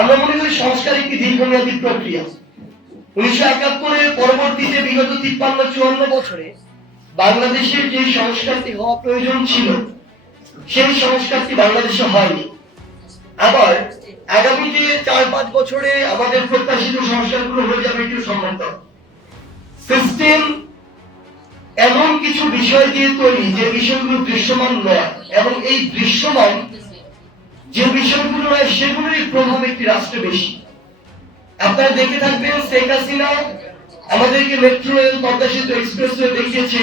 আমরা মনে করি সংস্কার একটি দীর্ঘমেয়াদী প্রক্রিয়া। 1971 পরবর্তীতে বিগত 53-54 বছরে বাংলাদেশের যে সংস্কারটি হওয়া প্রয়োজন ছিল সেই সংস্কারটি বাংলাদেশে হয়নি। আবার আগামীতে 4-5 বছরে আমাদের প্রত্যাশিত সংস্কারগুলো হয়ে যাবে একটু সম্মত। সিস্টেম এমন কিছু বিষয় দিয়ে তৈরি যে বিষয়গুলো দৃশ্যমান নয়, এবং এই দৃশ্যমান যে বিষয়গুলো নয় সেগুলোর প্রভাব একটি রাষ্ট্রে বেশি। আপনারা দেখে থাকবেন শেখ হাসিনা আমাদেরকে মেট্রো রেল, পদ্মা সেতু, এক্সপ্রেসওয়ে দেখিয়েছে,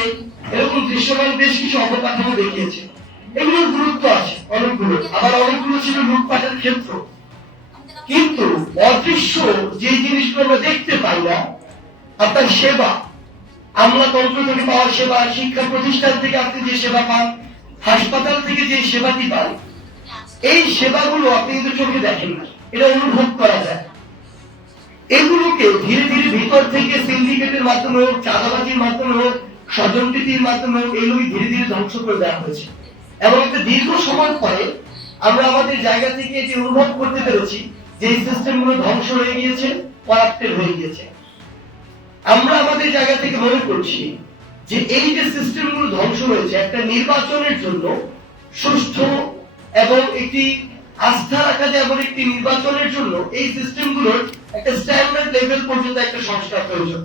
এরকম দৃশ্যমান বেশ কিছু অবকাঠামো দেখিয়েছে। এগুলোর গুরুত্ব আছে অনেকগুলো, আবার অনেকগুলো ছিল লুটপাটের ক্ষেত্র। কিন্তু অদৃশ্য যে জিনিসগুলো আমরা দেখতে পাই না, আপনার সেবা, আমলাতন্ত্র থেকে পাওয়া সেবা, শিক্ষা প্রতিষ্ঠান থেকে আপনি যে সেবা পান, হাসপাতাল থেকে যে সেবাটি পান, এই সেবাগুলো আপনি কিন্তু চোখে দেখেন না, এটা অনুভব করা যায়। এগুলোকে ধীরে ধীরে ভিতর থেকে সিন্ডিকেটের মাধ্যমে হোক, চাঁদাবাজির মাধ্যমে হোক, স্বজনপ্রীতির মাধ্যমে হোক, এগুলোকে ধীরে ধীরে ধ্বংস করে দেওয়া হয়েছে। এবং একটা দীর্ঘ সময় পরে আমরা আমাদের জায়গা থেকে যে অনুভব করতে পেরেছি যে এই সিস্টেমগুলো ধ্বংস হয়ে গিয়েছে, করাপ্টেড হয়ে গিয়েছে। আমরা আমাদের জায়গা থেকে মনে করছি যে এই যে সিস্টেমগুলো ধ্বংস হয়েছে, একটা নির্বাচনের জন্য সুষ্ঠু এবং একটি আস্থা রাখা যায় এমন একটি নির্বাচনের জন্য এই সিস্টেমগুলোর একটা স্ট্যান্ডার্ড লেভেল পর্যন্ত একটা সংস্কার প্রয়োজন।